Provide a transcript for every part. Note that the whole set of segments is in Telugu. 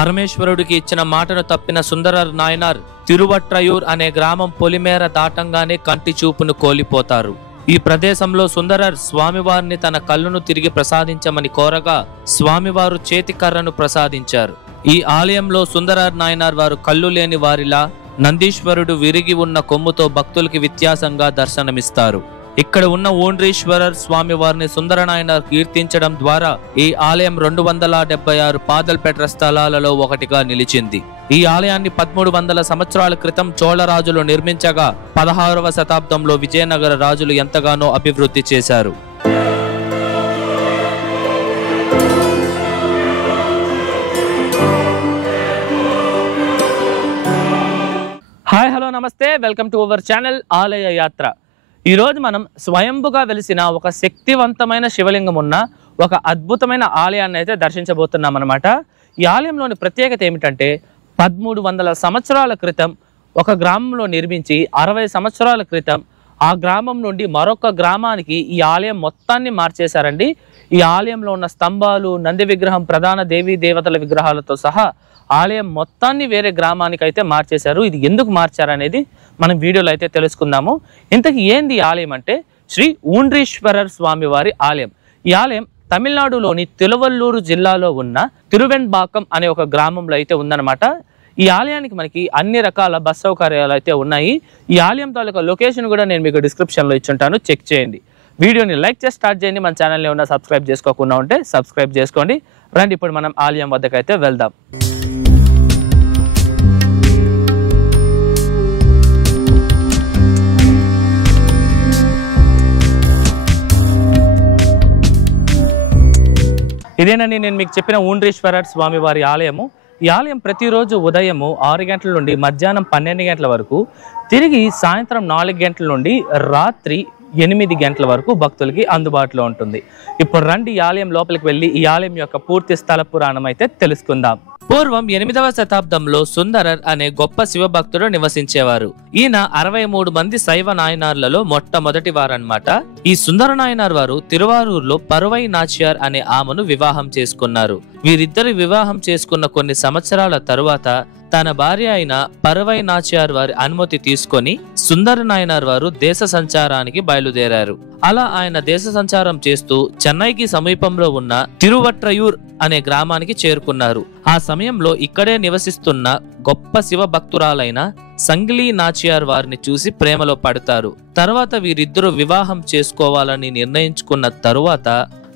పరమేశ్వరుడికి ఇచ్చిన మాటను తప్పిన సుందరర్ నాయనార్ తిరువట్రయూర్ అనే గ్రామం పొలిమేర దాటంగానే కంటి చూపును కోల్పోతారు. ఈ ప్రదేశంలో సుందరర్ స్వామివారిని తన కళ్ళును తిరిగి ప్రసాదించమని కోరగా స్వామివారు చేతి కర్రను ప్రసాదించారు. ఈ ఆలయంలో సుందరర్ నాయనార్ వారు కళ్ళు లేని వారిలా, నందీశ్వరుడు విరిగి ఉన్న కొమ్ముతో భక్తులకి వ్యత్యాసంగా దర్శనమిస్తారు. ఇక్కడ ఉన్న ఓండ్రీశ్వరర్ స్వామి వారిని సుందర నాయనార్ కీర్తించడం ద్వారా ఈ ఆలయం 276 పాదల్పెట్ర స్థలాలలో ఒకటిగా నిలిచింది. ఈ ఆలయాన్ని 1300 సంవత్సరాల క్రితం చోళరాజులు నిర్మించగా 16వ శతాబ్దంలో విజయనగర రాజులు ఎంతగానో అభివృద్ధి చేశారు. హాయ్ హలో నమస్తే, వెల్కమ్ టు అవర్ ఛానల్ ఆలయ యాత్ర. ఈరోజు మనం స్వయంభుగా వెలిసిన ఒక శక్తివంతమైన శివలింగం ఉన్న ఒక అద్భుతమైన ఆలయాన్ని అయితే దర్శించబోతున్నాం అన్నమాట. ఈ ఆలయంలోని ప్రత్యేకత ఏమిటంటే 1300 సంవత్సరాల క్రితం ఒక గ్రామంలో నిర్మించి 60 సంవత్సరాల క్రితం ఆ గ్రామం నుండి మరొక గ్రామానికి ఈ ఆలయం మొత్తాన్ని మార్చేశారండి. ఈ ఆలయంలో ఉన్న స్తంభాలు, నంది విగ్రహం, ప్రధాన దేవీ దేవతల విగ్రహాలతో సహా ఆలయం మొత్తాన్ని వేరే గ్రామానికి అయితే మార్చేశారు. ఇది ఎందుకు మార్చారనేది మనం వీడియోలో అయితే తెలుసుకుందాము. ఇంతకీ ఏంది ఆలయం అంటే శ్రీ ఊండ్రీశ్వరర్ స్వామి వారి ఆలయం. ఈ ఆలయం తమిళనాడులోని తిరువల్లూరు జిల్లాలో ఉన్న తిరువెంబాకం అనే ఒక గ్రామంలో అయితే ఉందన్నమాట. ఈ ఆలయానికి మనకి అన్ని రకాల బస్ సౌకర్యాలు అయితే ఉన్నాయి. ఈ ఆలయం తాలూకా లొకేషన్ కూడా నేను మీకు డిస్క్రిప్షన్లో ఇచ్చుంటాను, చెక్ చేయండి. వీడియోని లైక్ చేసి స్టార్ట్ చేయండి. మన ఛానల్ని ఏమన్నా సబ్స్క్రైబ్ చేసుకోకుండా ఉంటే సబ్స్క్రైబ్ చేసుకోండి. రండి ఇప్పుడు మనం ఆలయం వద్దకైతే వెళ్దాం. ఇదేనండి నేను మీకు చెప్పిన ఊండ్రీశ్వరర్ స్వామి వారి ఆలయము. ఈ ఆలయం ప్రతిరోజు ఉదయము 6 గంటల నుండి మధ్యాహ్నం 12 గంటల వరకు, తిరిగి సాయంత్రం 4 గంటల నుండి రాత్రి 8 గంటల వరకు భక్తులకి అందుబాటులో ఉంటుంది. ఇప్పుడు రండి ఈ ఆలయం లోపలికి వెళ్ళి ఈ ఆలయం యొక్క పూర్తి స్థల పురాణం అయితే తెలుసుకుందాం. పూర్వం 8వ శతాబ్దంలో సుందరర్ అనే గొప్ప శివభక్తుడు నివసించేవారు. ఈయన 63 మంది శైవ నాయనార్లలో మొట్టమొదటి వారన్నమాట. ఈ సుందర నాయనార్ వారు తిరువారూరులో పరువై నాచియార్ అనే ఆమెను వివాహం చేసుకున్నారు. వీరిద్దరు వివాహం చేసుకున్న కొన్ని సంవత్సరాల తరువాత తన భార్య అయిన పరువై నాచియార్ వారి అనుమతి తీసుకొని సుందర నాయనార్ వారు దేశ సంచారానికి బయలుదేరారు. అలా ఆయన దేశ సంచారం చేస్తూ చెన్నైకి సమీపంలో ఉన్న తిరువట్రయూర్ అనే గ్రామానికి చేరుకున్నారు. ఆ సమయంలో ఇక్కడే నివసిస్తున్న గొప్ప శివ భక్తురాలైన సంగిలి నాచియార్ వారిని చూసి ప్రేమలో పడతారు. తర్వాత వీరిద్దరూ వివాహం చేసుకోవాలని నిర్ణయించుకున్న తరువాత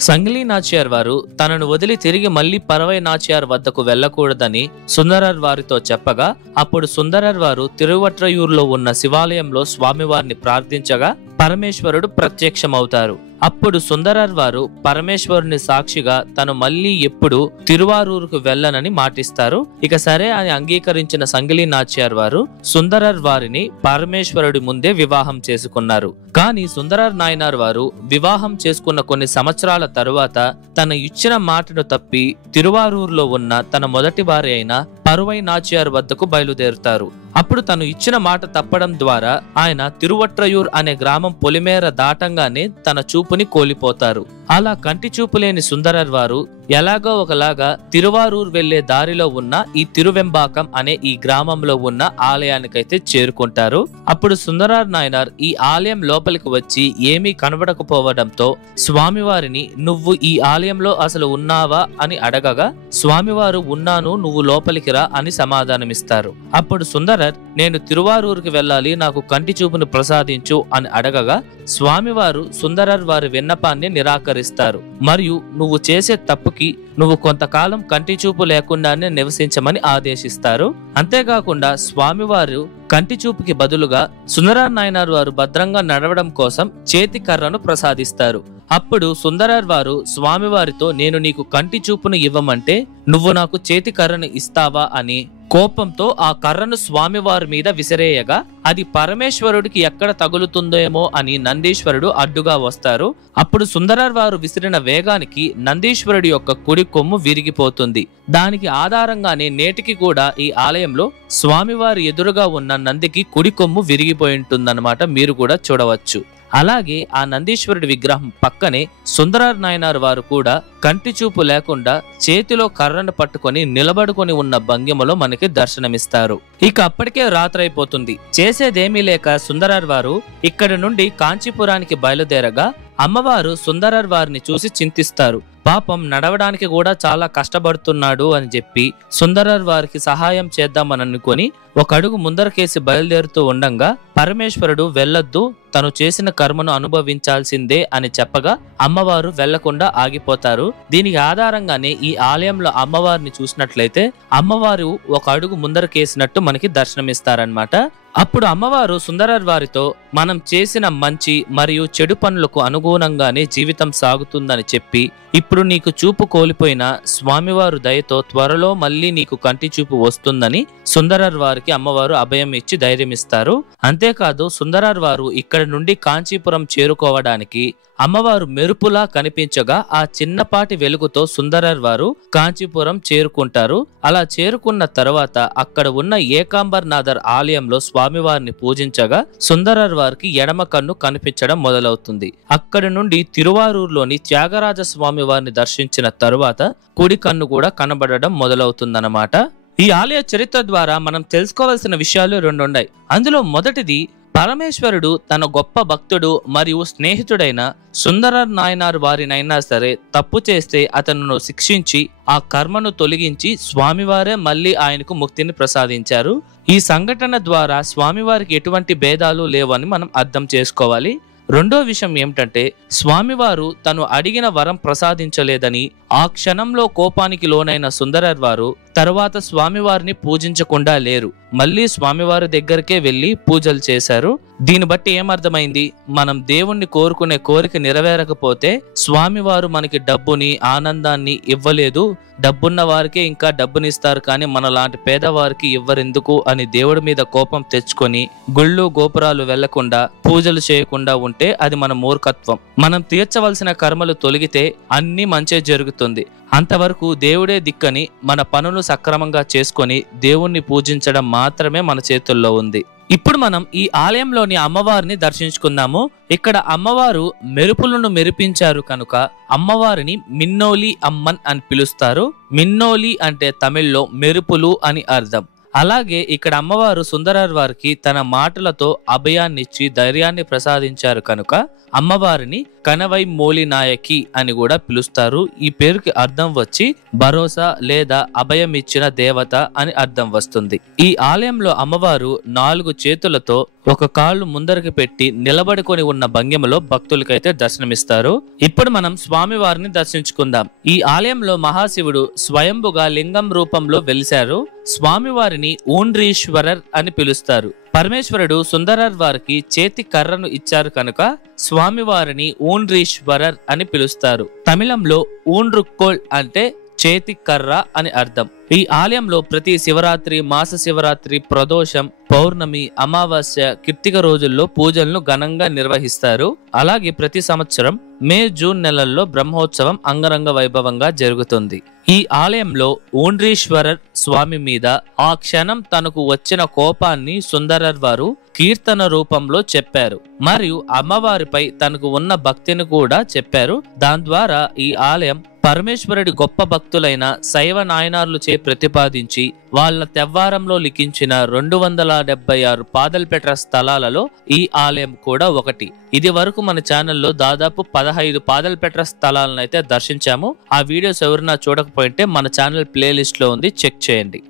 సంగిలి నాచియార్ వారు తనను వదిలి తిరిగి మళ్లీ పరువై నాచియార్ వద్దకు వెళ్లకూడదని సుందరర్ వారితో చెప్పగా, అప్పుడు సుందరర్ వారు తిరువట్రయూర్లో ఉన్న శివాలయంలో స్వామివారిని ప్రార్థించగా పరమేశ్వరుడు ప్రత్యక్షమవుతారు. అప్పుడు సుందరర్ వారు పరమేశ్వరుని సాక్షిగా తను మళ్లీ ఎప్పుడు తిరువారూరుకు వెళ్ళనని మాటిస్తారు. ఇక సరే అని అంగీకరించిన సంగిలి నాచియార్ వారు సుందరర్ వారిని పరమేశ్వరుడి ముందే వివాహం చేసుకున్నారు. కానీ సుందరర్ నాయనార్ వారు వివాహం చేసుకున్న కొన్ని సంవత్సరాల తరువాత తన ఇచ్చిన మాటను తప్పి తిరువారూరులో ఉన్న తన మొదటి భార్య అయిన పరువై నాచియార్ వద్దకు బయలుదేరుతారు. అప్పుడు తను ఇచ్చిన మాట తప్పడం ద్వారా ఆయన తిరువట్రయూర్ అనే గ్రామం పొలిమేర దాటంగానే తన చూపుని కోల్పోతారు. అలా కంటి చూపు లేని సుందరర్ వారు ఎలాగో ఒకలాగా తిరువారూర్ వెళ్లే దారిలో ఉన్న ఈ తిరువెంబాకం అనే ఈ గ్రామంలో ఉన్న ఆలయానికైతే చేరుకుంటారు. అప్పుడు సుందరర్ నాయనార్ ఈ ఆలయం లోపలికి వచ్చి ఏమీ కనబడకపోవడంతో స్వామివారిని నువ్వు ఈ ఆలయంలో అసలు ఉన్నావా అని అడగగా స్వామివారు ఉన్నాను, నువ్వు లోపలికి రా అని సమాధానమిస్తారు. అప్పుడు సుందరర్ నేను తిరువారూరుకి వెళ్ళాలి, నాకు కంటి చూపును ప్రసాదించు అని అడగగా స్వామివారు సుందరర్ వారి విన్నపాన్ని నిరాకరిస్తారు. మరియు నువ్వు చేసే తప్పుకి నువ్వు కొంతకాలం కంటి చూపు లేకుండానే నివసించమని ఆదేశిస్తారు. అంతేకాకుండా స్వామివారు కంటి చూపుకి బదులుగా సుందరర్ నాయనార్ వారు భద్రంగా నడవడం కోసం చేతి కర్రను ప్రసాదిస్తారు. అప్పుడు సుందరర్ వారు స్వామివారితో నేను నీకు కంటి చూపును ఇవ్వమంటే నువ్వు నాకు చేతి కర్రను ఇస్తావా అని కోపంతో ఆ కర్రను స్వామివారి మీద విసిరేయగా అది పరమేశ్వరుడికి ఎక్కడ తగులుతుందేమో అని నందీశ్వరుడు అడ్డుగా వస్తారు. అప్పుడు సుందరర్ వారు విసిరిన వేగానికి నందీశ్వరుడి యొక్క కుడి కొమ్ము విరిగిపోతుంది. దానికి ఆధారంగానే నేటికి కూడా ఈ ఆలయంలో స్వామివారి ఎదురుగా ఉన్న నందికి కుడి కొమ్ము విరిగిపోయి ఉంటుందన్నమాట. మీరు కూడా చూడవచ్చు. అలాగే ఆ నందీశ్వరుడి విగ్రహం పక్కనే సుందరార్ నాయనార్ వారు కూడా కంటి చూపు లేకుండా చేతిలో కర్రను పట్టుకొని నిలబడుకొని ఉన్న భంగిమలో మనకి దర్శనమిస్తారు. ఇక అప్పటికే రాత్రైపోతుంది. చేసేదేమీ లేక సుందరార్ వారు ఇక్కడి నుండి కాంచీపురానికి బయలుదేరగా అమ్మవారు సుందరార్ వారిని చూసి చింతిస్తారు. పాపం నడవడానికి కూడా చాలా కష్టపడుతున్నాడు అని చెప్పి సుందరార్ వారికి సహాయం చేద్దామని అనుకొని ఒక అడుగు ముందరకేసి బయలుదేరుతూ ఉండంగా పరమేశ్వరుడు వెళ్ళొద్దు, తను చేసిన కర్మను అనుభవించాల్సిందే అని చెప్పగా అమ్మవారు వెళ్లకుండా ఆగిపోతారు. దీనికి ఆధారంగానే ఈ ఆలయంలో అమ్మవారిని చూసినట్లయితే అమ్మవారు ఒక అడుగు ముందరకేసినట్టు మనకి దర్శనమిస్తారనమాట. అప్పుడు అమ్మవారు సుందరార్ వారితో మనం చేసిన మంచి మరియు చెడు పనులకు అనుగుణంగానే జీవితం సాగుతుందని చెప్పి ఇప్పుడు నీకు చూపు కోల్పోయిన స్వామివారు దయతో త్వరలో మళ్ళీ నీకు కంటి చూపు వస్తుందని సుందరార్ వారికి అమ్మవారు అభయం ఇచ్చి ధైర్యం ఇస్తారు. అంతేకాదు సుందరార్ వారు ఇక్కడి నుండి కాంచీపురం చేరుకోవడానికి అమ్మవారు మెరుపులా కనిపించగా ఆ చిన్నపాటి వెలుగుతో సుందరార్ వారు కాంచీపురం చేరుకుంటారు. అలా చేరుకున్న తర్వాత అక్కడ ఉన్న ఏకాంబర్నాథర్ ఆలయంలో స్వామివారిని పూజించగా సుందరార్ వారికి ఎడమ కన్ను కనిపించడం మొదలవుతుంది. అక్కడి నుండి తిరువారూరులోని త్యాగరాజ స్వామి వారిని దర్శించిన తరువాత కుడి కన్ను కూడా కనబడడం మొదలవుతుందన్నమాట. ఈ ఆలయ చరిత్ర ద్వారా మనం తెలుసుకోవాల్సిన విషయాలు రెండు ఉన్నాయి. అందులో మొదటిది, పరమేశ్వరుడు తన గొప్ప భక్తుడు మరియు స్నేహితుడైన సుందరార్ నాయనార్ వారినైనా సరే తప్పు చేస్తే అతను శిక్షించి ఆ కర్మను తొలగించి స్వామివారే మళ్ళీ ఆయనకు ముక్తిని ప్రసాదించారు. ఈ సంఘటన ద్వారా స్వామివారికి ఎటువంటి భేదాలు లేవని మనం అర్థం చేసుకోవాలి. రెండో విషయం ఏమిటంటే స్వామివారు తను అడిగిన వరం ప్రసాదించలేదని ఆ క్షణంలో కోపానికి లోనైన సుందరార్ వారు తర్వాత స్వామివారిని పూజించకుండా లేరు, మళ్ళీ స్వామివారి దగ్గరికే వెళ్లి పూజలు చేశారు. దీన్ని బట్టి ఏమర్థమైంది, మనం దేవుణ్ణి కోరుకునే కోరిక నెరవేరకపోతే స్వామివారు మనకి డబ్బుని ఆనందాన్ని ఇవ్వలేదు, డబ్బున్న వారికే ఇంకా డబ్బునిస్తారు కానీ మన లాంటి పేదవారికి ఇవ్వరెందుకు అని దేవుడి మీద కోపం తెచ్చుకొని గుళ్ళు గోపురాలు వెళ్లకుండా పూజలు చేయకుండా ఉంటే అది మన మూర్ఖత్వం. మనం తీర్చవలసిన కర్మలు తొలగితే అన్ని మంచే జరుగుతుంది. అంతవరకు దేవుడే దిక్కని మన పనులు సక్రమంగా చేసుకొని దేవుణ్ణి పూజించడం మాత్రమే మన చేతుల్లో ఉంది. ఇప్పుడు మనం ఈ ఆలయంలోని అమ్మవారిని దర్శించుకుందాము. ఇక్కడ అమ్మవారు మెరుపులను మెరిపించారు కనుక అమ్మవారిని మిన్నోలి అమ్మన్ అని పిలుస్తారు. మిన్నోలి అంటే తమిళ్లో మెరుపులు అని అర్థం. అలాగే ఇక్కడ అమ్మవారు సుందరార్ వారికి తన మాటలతో అభయాన్నిచ్చి ధైర్యాన్ని ప్రసాదించారు కనుక అమ్మవారిని కనవై మోలి నాయకి అని కూడా పిలుస్తారు. ఈ పేరుకి అర్థం వచ్చి భరోసా లేదా అభయం ఇచ్చిన దేవత అని అర్థం వస్తుంది. ఈ ఆలయంలో అమ్మవారు 4 చేతులతో ఒక కాళ్ళు ముందరికి పెట్టి నిలబడుకొని ఉన్న భంగిమలో భక్తులకైతే దర్శనమిస్తారు. ఇప్పుడు మనం స్వామి వారిని దర్శించుకుందాం. ఈ ఆలయంలో మహాశివుడు స్వయంభుగా లింగం రూపంలో వెలిశారు. స్వామివారిని ఊండ్రీశ్వరర్ అని పిలుస్తారు. పరమేశ్వరుడు సుందరార్ వారికి చేతి కర్రను ఇచ్చారు కనుక స్వామివారిని ఊండ్రీశ్వరర్ అని పిలుస్తారు. తమిళంలో ఊండ్రుక్కోల్ అంటే చేతి కర్ర అని అర్థం. ఈ ఆలయంలో ప్రతి శివరాత్రి, మాస శివరాత్రి, ప్రదోషం, పౌర్ణమి, అమావాస్య, కిర్తిక రోజుల్లో పూజలను ఘనంగా నిర్వహిస్తారు. అలాగే ప్రతి సంవత్సరం మే, జూన్ నెలల్లో బ్రహ్మోత్సవం అంగరంగ వైభవంగా జరుగుతుంది. ఈ ఆలయంలో ఊండ్రీశ్వరర్ స్వామి మీద ఆ క్షణం తనకు వచ్చిన కోపాన్ని సుందరర్ వారు కీర్తన రూపంలో చెప్పారు మరియు అమ్మవారిపై తనకు ఉన్న భక్తిని కూడా చెప్పారు. దాని ద్వారా ఈ ఆలయం పరమేశ్వరుడి గొప్ప భక్తులైన శైవ నాయనార్లు చే ప్రతిపాదించి వాళ్ళ తెవ్వారంలో లిఖించిన 276 పాదల్పెట్ర స్థలాలలో ఈ ఆలయం కూడా ఒకటి. ఇది వరకు మన ఛానల్లో దాదాపు 15 పాదల్పెట్ర స్థలాలను అయితే దర్శించాము. ఆ వీడియోస్ ఎవరైనా చూడకపోయింటే మన ఛానల్ ప్లేలిస్ట్ లో ఉంది, చెక్ చేయండి.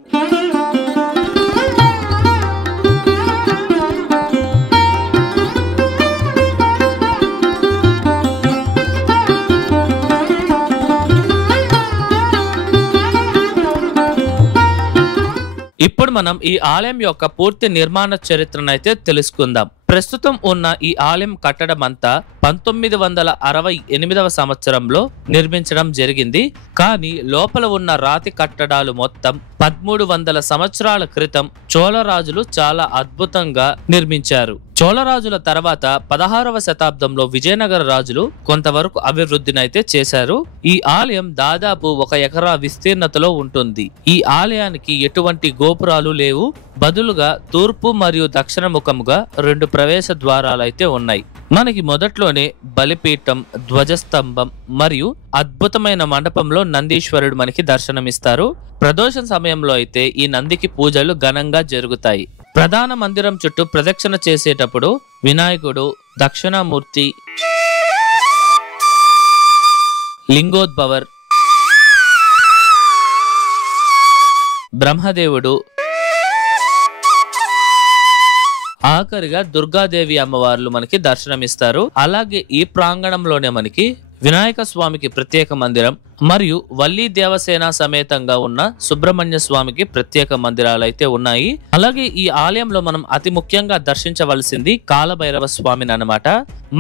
ఇప్పుడు మనం ఈ ఆలయం యొక్క పూర్తి నిర్మాణ చరిత్రను అయితే తెలుసుకుందాం. ప్రస్తుతం ఉన్న ఈ ఆలయం కట్టడం అంతా 1968వ సంవత్సరంలో నిర్మించడం జరిగింది. కానీ లోపల ఉన్న రాతి కట్టడాలు మొత్తం 1300 సంవత్సరాల క్రితం చోళరాజులు చాలా అద్భుతంగా నిర్మించారు. చోళరాజుల తర్వాత 16వ శతాబ్దంలో విజయనగర రాజులు కొంతవరకు అభివృద్ధిని అయితే చేశారు. ఈ ఆలయం దాదాపు 1 ఎకరా విస్తీర్ణతలో ఉంటుంది. ఈ ఆలయానికి ఎటువంటి గోపురాలు లేవు. బదులుగా తూర్పు మరియు దక్షిణ ముఖముగా 2 ప్రవేశ ద్వారాలు అయితే ఉన్నాయి. మనకి మొదట్లోనే బలిపీఠం, ధ్వజస్తంభం మరియు అద్భుతమైన మండపంలో నందీశ్వరుడు మనకి దర్శనమిస్తారు. ప్రదోషం సమయంలో అయితే ఈ నందికి పూజలు ఘనంగా జరుగుతాయి. ప్రధాన మందిరం చుట్టూ ప్రదక్షిణ చేసేటప్పుడు వినాయకుడు, దక్షిణామూర్తి, లింగోద్భవర్, బ్రహ్మదేవుడు, ఆఖరిగా దుర్గాదేవి అమ్మవార్లు మనకి దర్శనమిస్తారు. అలాగే ఈ ప్రాంగణంలోనే మనకి వినాయక స్వామికి ప్రత్యేక మందిరం మరియు వల్లి దేవసేన సమేతంగా ఉన్న సుబ్రహ్మణ్య స్వామికి ప్రత్యేక మందిరాలు అయితే ఉన్నాయి. అలాగే ఈ ఆలయంలో మనం అతి ముఖ్యంగా దర్శించవలసింది కాలభైరవ స్వామిని అన్నమాట.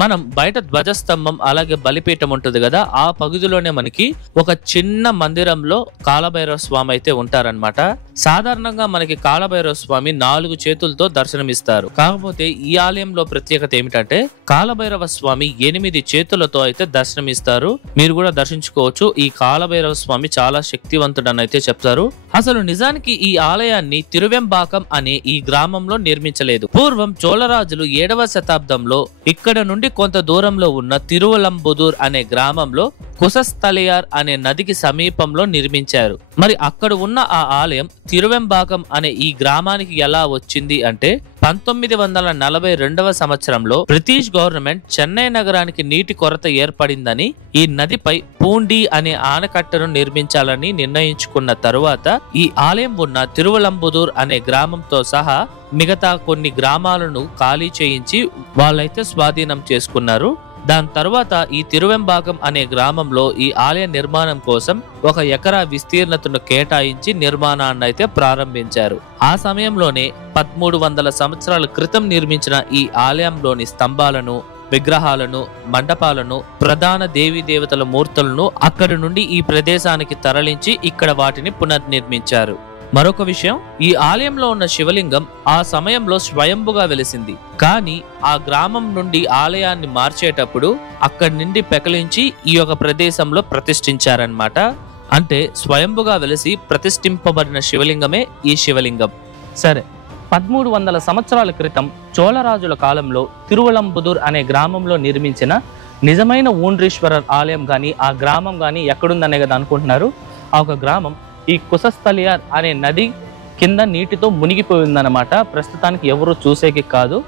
మనం బయట ధ్వజస్తంభం అలాగే బలిపీఠం ఉంటుంది కదా, ఆ పగుదిలోనే మనకి ఒక చిన్న మందిరంలో కాలభైరవ స్వామి అయితే ఉంటారనమాట. సాధారణంగా మనకి కాలభైరవ స్వామి 4 చేతులతో దర్శనమిస్తారు. కాకపోతే ఈ ఆలయంలో ప్రత్యేకత ఏమిటంటే కాలభైరవ స్వామి 8 చేతులతో అయితే దర్శనమిస్తారు. మీరు కూడా దర్శించుకోవచ్చు. ఈ కాలభైరవ స్వామి చాలా శక్తివంతుడని అయితే చెప్తారు. అసలు నిజానికి ఈ ఆలయాన్ని తిరువెంబాకం అనే ఈ గ్రామంలో నిర్మించలేదు. పూర్వం చోళరాజులు 7వ శతాబ్దంలో ఇక్కడ నుండి కొంత దూరంలో ఉన్న తిరువలంబుదూర్ అనే గ్రామంలో కుసస్థలియార్ అనే నదికి సమీపంలో నిర్మించారు. మరి అక్కడ ఉన్న ఆ ఆలయం తిరువెంబాకం అనే ఈ గ్రామానికి ఎలా వచ్చింది అంటే 1942వ సంవత్సరంలో బ్రిటిష్ గవర్నమెంట్ చెన్నై నగరానికి నీటి కొరత ఏర్పడిందని ఈ నదిపై పూండి అనే ఆనకట్టను నిర్మించాలని నిర్ణయించుకున్న తరువాత ఈ ఆలయం ఉన్న తిరువలంబుదూర్ అనే గ్రామంతో సహా మిగతా కొన్ని గ్రామాలను ఖాళీ చేయించి వాళ్ళైతే స్వాధీనం చేసుకున్నారు. దాని తర్వాత ఈ తిరువెంబాకం అనే గ్రామంలో ఈ ఆలయ నిర్మాణం కోసం 1 ఎకరా విస్తీర్ణతను కేటాయించి నిర్మాణాన్ని అయితే ప్రారంభించారు. ఆ సమయంలోనే 1300 సంవత్సరాల క్రితం నిర్మించిన ఈ ఆలయంలోని స్తంభాలను, విగ్రహాలను, మండపాలను, ప్రధాన దేవీ దేవతల మూర్తులను అక్కడి నుండి ఈ ప్రదేశానికి తరలించి ఇక్కడ వాటిని పునర్నిర్మించారు. మరొక విషయం, ఈ ఆలయంలో ఉన్న శివలింగం ఆ సమయంలో స్వయంభుగా వెలిసింది. కానీ ఆ గ్రామం నుండి ఆలయాన్ని మార్చేటప్పుడు అక్కడి నుండి పెకలించి ఈ యొక్క ప్రదేశంలో ప్రతిష్ఠించారన్నమాట. అంటే స్వయంభుగా వెలిసి ప్రతిష్ఠింపబడిన శివలింగమే ఈ శివలింగం. సరే, 1300 సంవత్సరాల క్రితం చోళరాజుల కాలంలో తిరువలంబుదూర్ అనే గ్రామంలో నిర్మించిన నిజమైన ఊండ్రీశ్వరర్ ఆలయం కానీ ఆ గ్రామం కానీ ఎక్కడుందనే కదా అనుకుంటున్నారు. ఆ ఒక గ్రామం ఈ కుసస్థలియార్ అనే నది కింద నీటితో మునిగిపోయిందన్నమాట. ప్రస్తుతానికి ఎవరు చూసేకి కాదు.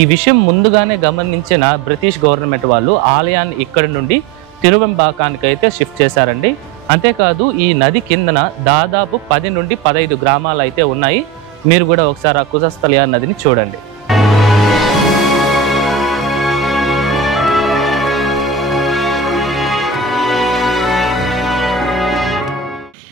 ఈ విషయం ముందుగానే గమనించిన బ్రిటిష్ గవర్నమెంట్ వాళ్ళు ఆలయాన్ని ఇక్కడి నుండి తిరువెంబాకానికి అయితే షిఫ్ట్ చేశారండి. అంతేకాదు ఈ నది కిందన దాదాపు 10 నుండి 15 గ్రామాలు అయితే ఉన్నాయి. మీరు కూడా ఒకసారి ఆ కుసస్థలియార్ నదిని చూడండి.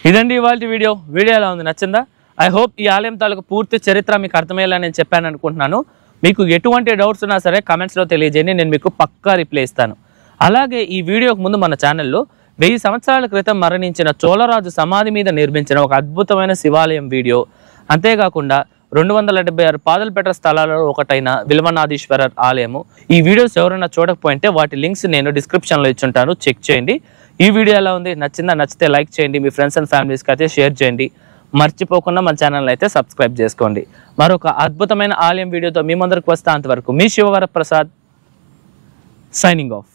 ఇదండి ఇవాళ వీడియో ఎలా ఉంది, నచ్చిందా? ఐ హోప్ ఈ ఆలయం తాలూకు పూర్తి చరిత్ర మీకు అర్థమయ్యేలా నేను చెప్పాను అనుకుంటున్నాను. మీకు ఎటువంటి డౌట్స్ ఉన్నా సరే కమెంట్స్లో తెలియజేయండి, నేను మీకు పక్కా రిప్లై ఇస్తాను. అలాగే ఈ వీడియోకి ముందు మన ఛానల్లో 1000 సంవత్సరాల క్రితం మరణించిన చోళరాజు సమాధి మీద నిర్మించిన ఒక అద్భుతమైన శివాలయం వీడియో, అంతేకాకుండా 276 పాదలు పెట్ట స్థలాలలో ఒకటైన విల్వనాథీశ్వరర్ ఆలయము, ఈ వీడియోస్ ఎవరైనా చూడకపోయింటే వాటి లింక్స్ నేను డిస్క్రిప్షన్లో ఇచ్చుంటాను, చెక్ చేయండి. ఈ వీడియో ఎలా ఉంది, నచ్చిందా? నచ్చితే లైక్ చేయండి, మీ ఫ్రెండ్స్ అండ్ ఫ్యామిలీస్కి అయితే షేర్ చేయండి. మర్చిపోకుండా మన ఛానల్ అయితే సబ్స్క్రైబ్ చేసుకోండి. మరొక అద్భుతమైన ఆలయం వీడియోతో మీ ముందరికి వస్తా. అంతవరకు మీ శివవరప్రసాద్ సైనింగ్ ఆఫ్.